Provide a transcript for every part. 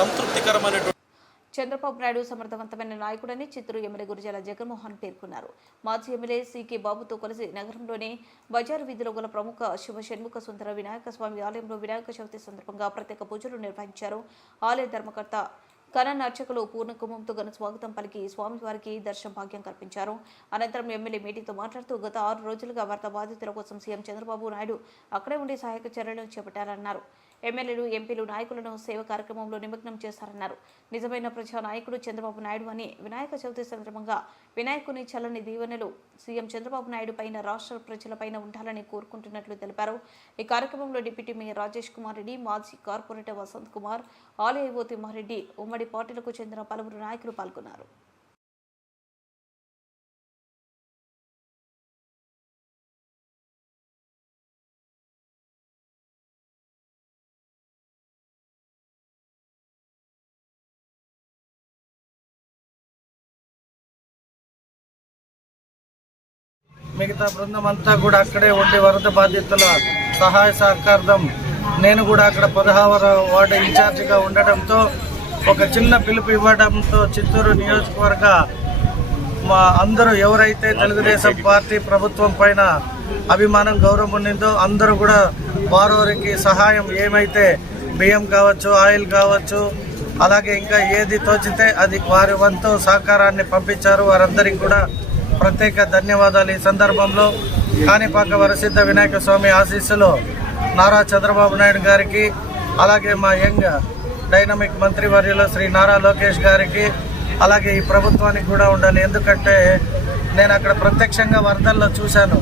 సంతృప్తికరమైనటువంటి చంద్రబాబు నాయుడు సమర్థవంతమైన నాయకుడని చిత్తూరు ఎమ్మెల్యే గురిజాల జగన్మోహన్ పేర్కొన్నారు. మాజీ ఎమ్మెల్యే సీకే బాబుతో కలిసి నగరంలోని బజారు వీధిలో గల ప్రముఖ శివ షణ్ముఖ సుందర వినాయక స్వామి ఆలయంలో వినాయక చవితి సందర్భంగా ప్రత్యేక పూజలు నిర్వహించారు. ఆలయ ధర్మకర్త కనన్ అర్చకులు పూర్ణకుంభంతో ఘన స్వాగతం పలికి స్వామివారికి దర్శన భాగ్యం కల్పించారు. అనంతరం ఎమ్మెల్యే మీటింగ్తో మాట్లాడుతూ గత ఆరు రోజులుగా వరద బాధితుల కోసం సీఎం చంద్రబాబు నాయుడు అక్కడే ఉండి సహాయక చర్యలు చేపట్టారన్నారు. ఎమ్మెల్యేలు ఎంపీలు నాయకులను సేవ కార్యక్రమంలో నిమగ్నం చేశారన్నారు. నిజమైన ప్రజా నాయకుడు చంద్రబాబు నాయుడు అని వినాయక చవితి సందర్భంగా వినాయకుని చల్లని దీవెనలు సీఎం చంద్రబాబు నాయుడు పైన రాష్ట్ర ప్రజలపైన ఉండాలని కోరుకుంటున్నట్లు తెలిపారు. ఈ కార్యక్రమంలో డిప్యూటీ మేయర్ రాజేష్ కుమార్ రెడ్డి మాజీ కార్పొరేటర్ వసంత్ కుమార్ ఆలయ తిమ్మారెడ్డి ఉమ్మడి పార్టీలకు చెందిన పలువురు నాయకులు పాల్గొన్నారు. మిగతా బృందం అంతా కూడా అక్కడే ఉండి వరద బాధితుల సహాయ సహకారం నేను కూడా అక్కడ పదహార వార్డు ఇన్ఛార్జిగా ఉండడంతో ఒక చిన్న పిలుపు ఇవ్వడంతో చిత్తూరు నియోజకవర్గ మా అందరూ ఎవరైతే తెలుగుదేశం పార్టీ ప్రభుత్వం పైన అభిమానం గౌరవం ఉండిందో అందరూ కూడా వారికి సహాయం ఏమైతే బియ్యం కావచ్చు ఆయిల్ కావచ్చు అలాగే ఇంకా ఏది తోచితే అది వారి వంతు సహకారాన్ని పంపించారు. వారందరికీ కూడా ప్రత్యేక ధన్యవాదాలు ఈ సందర్భంలో. కాణిపాక వరసిద్ధ వినాయక స్వామి ఆశీస్సులో నారా చంద్రబాబు నాయుడు గారికి అలాగే మా యంగ్ డైనమిక్ మంత్రివర్యులు శ్రీ నారా లోకేష్ గారికి అలాగే ఈ ప్రభుత్వానికి కూడా ఉండాలి. ఎందుకంటే నేను అక్కడ ప్రత్యక్షంగా వరదల్లో చూశాను.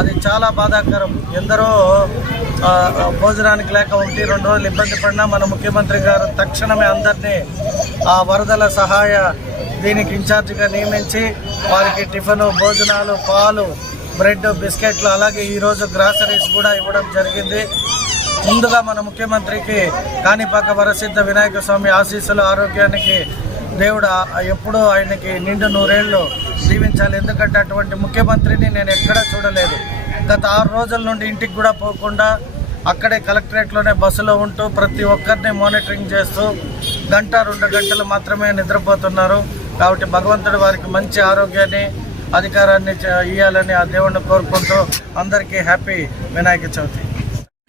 అది చాలా బాధాకరం. ఎందరో భోజనానికి లేక ఒకటి రెండు రోజులు ఇబ్బంది పడినా మన ముఖ్యమంత్రి గారు తక్షణమే అందరినీ ఆ వరదల సహాయ దీనికి ఇన్ఛార్జిగా నియమించి వారికి టిఫిన్ భోజనాలు పాలు బ్రెడ్ బిస్కెట్లు అలాగే ఈరోజు గ్రాసరీస్ కూడా ఇవ్వడం జరిగింది. ముందుగా మన ముఖ్యమంత్రికి కాణిపాక వరసిద్ధ వినాయక స్వామి ఆశీస్సులు ఆరోగ్యానికి దేవుడు ఎప్పుడూ ఆయనకి నిండు నూరేళ్ళు జీవించాలి. ఎందుకంటే అటువంటి ముఖ్యమంత్రిని నేను ఎక్కడా చూడలేదు. గత ఆరు రోజుల నుండి ఇంటికి కూడా పోకుండా అక్కడే కలెక్టరేట్లోనే బస్సులో ఉంటూ ప్రతి ఒక్కరిని మానిటరింగ్ చేస్తూ గంట రెండు గంటలు మాత్రమే నిద్రపోతున్నారు. కాబట్టి భగవంతుడు వారికి మంచి ఆరోగ్యాన్ని అధికారాన్ని ఇవ్వాలని ఆ దేవుణ్ణి కోరుకుంటూ అందరికీ హ్యాపీ వినాయక చవితి.